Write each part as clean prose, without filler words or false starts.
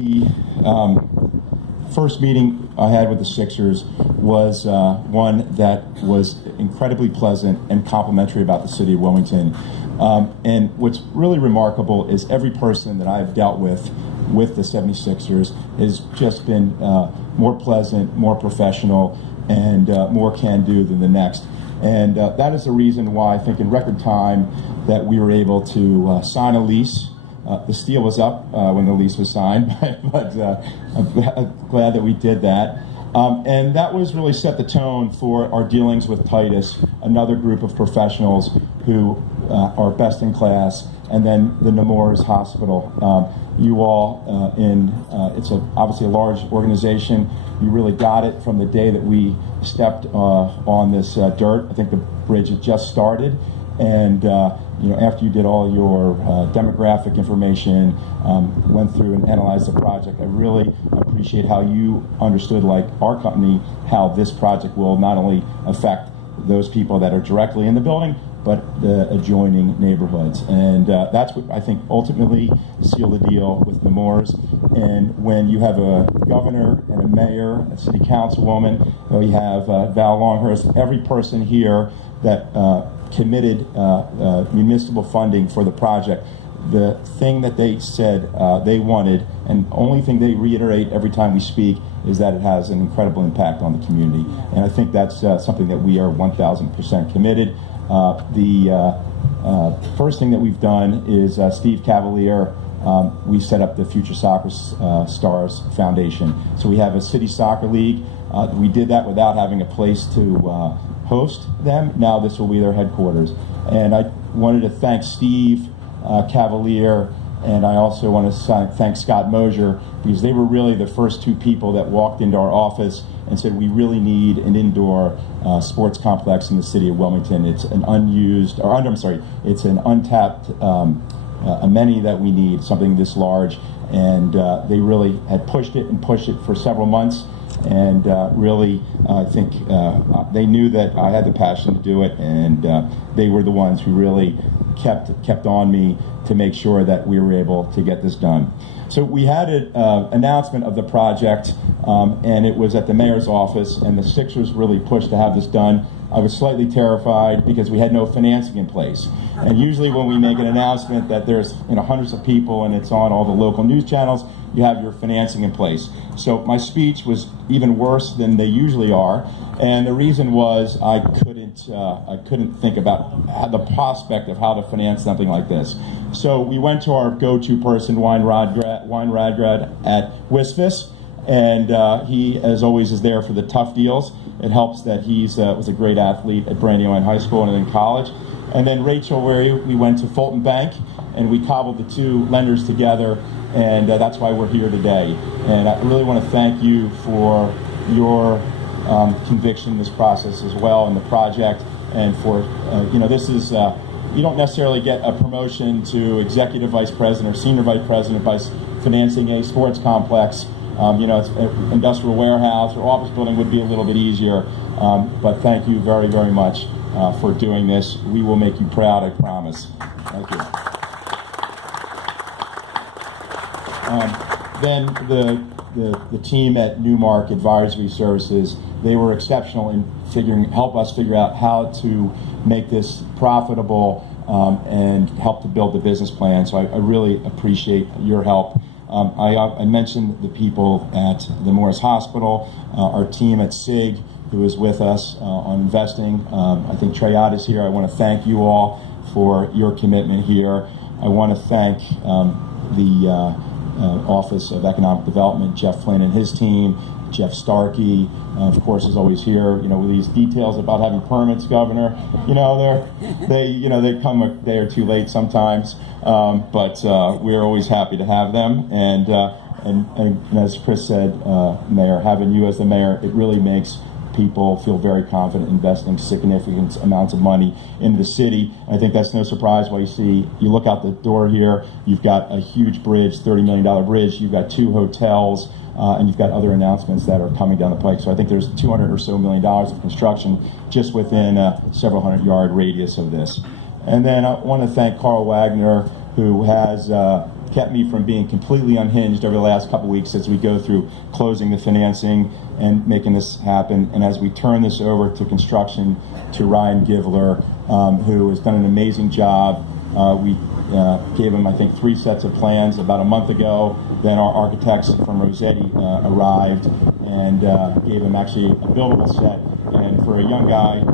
The first meeting I had with the Sixers was one that was incredibly pleasant and complimentary about the city of Wilmington. And what's really remarkable is every person that I've dealt with the 76ers has just been more pleasant, more professional, and more can-do than the next. And that is the reason why I think in record time that we were able to sign a lease. The steel was up when the lease was signed, but I'm glad that we did that. And that was really set the tone for our dealings with Titus, another group of professionals who are best in class, and then the Nemours Hospital. You all, it's obviously a large organization. You really got it from the day that we stepped on this dirt. I think the bridge had just started, and after you did all your demographic information, went through and analyzed the project, I really appreciate how you understood, like our company, how this project will not only affect those people that are directly in the building, but the adjoining neighborhoods. And that's what I think ultimately sealed the deal with Nemours. And when you have a governor and a mayor, a city councilwoman, we have Val Longhurst, every person here that committed municipal funding for the project, the thing that they said they wanted, and only thing they reiterate every time we speak, is that it has an incredible impact on the community. And I think that's something that we are 1,000% committed. The first thing that we've done is Steve Cavalier, we set up the Future Soccer Stars Foundation. So we have a city soccer league. We did that without having a place to host them. Now this will be their headquarters. And I wanted to thank Steve Cavalier, and I also want to thank Scott Mosier, because they were really the first two people that walked into our office and said, we really need an indoor sports complex in the city of Wilmington. It's an it's an untapped amenity that we need, something this large. And they really had pushed it for several months. And really, I think they knew that I had the passion to do it, and they were the ones who really kept on me to make sure that we were able to get this done. So we had an announcement of the project, and it was at the mayor's office, and the Sixers really pushed to have this done. I was slightly terrified because we had no financing in place. And usually when we make an announcement that there's hundreds of people and it's on all the local news channels, you have your financing in place. So my speech was even worse than they usually are, and the reason was I couldn't think about the prospect of how to finance something like this. So we went to our go-to person, Wine Radgrad at Wisfis, and he, as always, is there for the tough deals. It helps that he was a great athlete at Brandywine High School and then college. And then Rachel, where we went to Fulton Bank, and we cobbled the two lenders together, and that's why we're here today. And I really want to thank you for your conviction in this process as well, in the project, and for, this is, you don't necessarily get a promotion to executive vice president or senior vice president by financing a sports complex. It's an industrial warehouse or office building would be a little bit easier, but thank you very, very much for doing this. We will make you proud, I promise. Thank you. Then the team at Newmark Advisory Services, they were exceptional in help us figure out how to make this profitable and help to build the business plan. So I really appreciate your help. I mentioned the people at the Nemours Hospital, our team at SIG, who is with us on investing. I think Treyot is here. I want to thank you all for your commitment here. I want to thank the Office of Economic Development, Jeff Flynn and his team, Jeff Starkey, of course, is always here. With these details about having permits, Governor. They come a day or two late sometimes, but we're always happy to have them. And as Chris said, Mayor, having you as the mayor, it really makes people feel very confident investing significant amounts of money into the city. I think that's no surprise why you look out the door here, you've got a huge bridge, $30 million bridge, you've got 2 hotels, and you've got other announcements that are coming down the pike. So I think there's $200 or so million of construction just within a several hundred-yard radius of this. And then I want to thank Carl Wagner, who has kept me from being completely unhinged over the last couple weeks as we go through closing the financing and making this happen. And as we turn this over to construction to Ryan Givler, who has done an amazing job. We gave him, I think, 3 sets of plans about a month ago. Then our architects from Rossetti arrived and gave him actually a buildable set. And for a young guy,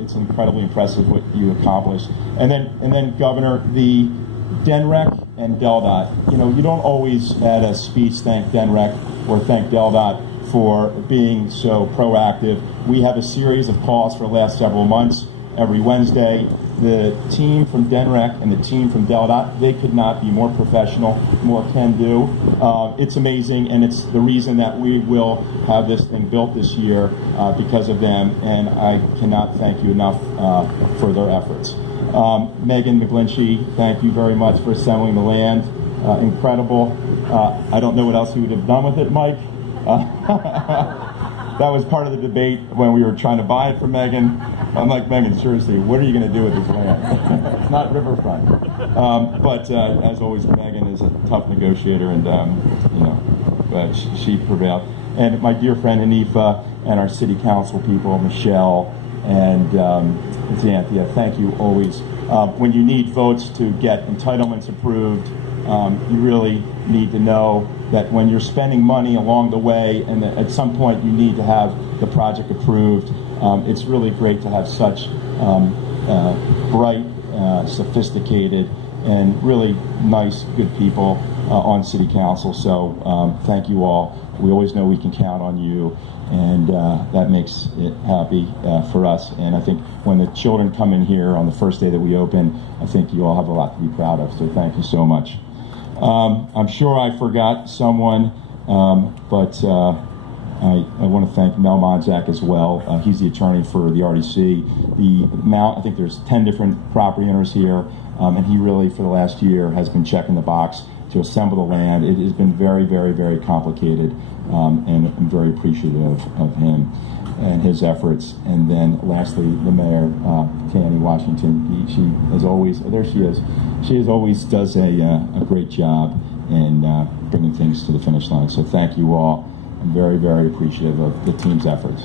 it's incredibly impressive what you accomplished. And then Governor, the DENREC and DELDOT. You know, you don't always at a speech thank DENREC or thank DELDOT for being so proactive. We have a series of calls for the last several months. Every Wednesday, the team from DENREC and the team from DELDOT, they could not be more professional, more can-do. It's amazing, and it's the reason that we will have this thing built this year because of them, and I cannot thank you enough for their efforts. Megan McGlinchey, thank you very much for assembling the land. Incredible. I don't know what else you would have done with it, Mike. That was part of the debate when we were trying to buy it from Megan. I'm like, Megan, seriously, what are you going to do with this land? It's not riverfront. But as always, Megan is a tough negotiator, and you know, but she prevailed. And my dear friend Hanifa and our city council people, Michelle and Xanthia, thank you always. When you need votes to get entitlements approved, you really need to know that when you're spending money along the way and that at some point you need to have the project approved, it's really great to have such bright, sophisticated, and really nice, good people on City Council. So thank you all. We always know we can count on you, and that makes it happy for us. And I think when the children come in here on the first day that we open, I think you all have a lot to be proud of. So thank you so much. I'm sure I forgot someone, but I want to thank Mel Monzak as well. He's the attorney for the RDC. I think there's 10 different property owners here, and he really, for the last year, has been checking the box to assemble the land. It has been very, very, very complicated, and I'm very appreciative of him and his efforts. And then lastly, the mayor, Tanny Washington, she as always, there she is. She as always does a great job in bringing things to the finish line. So thank you all. I'm very, very appreciative of the team's efforts.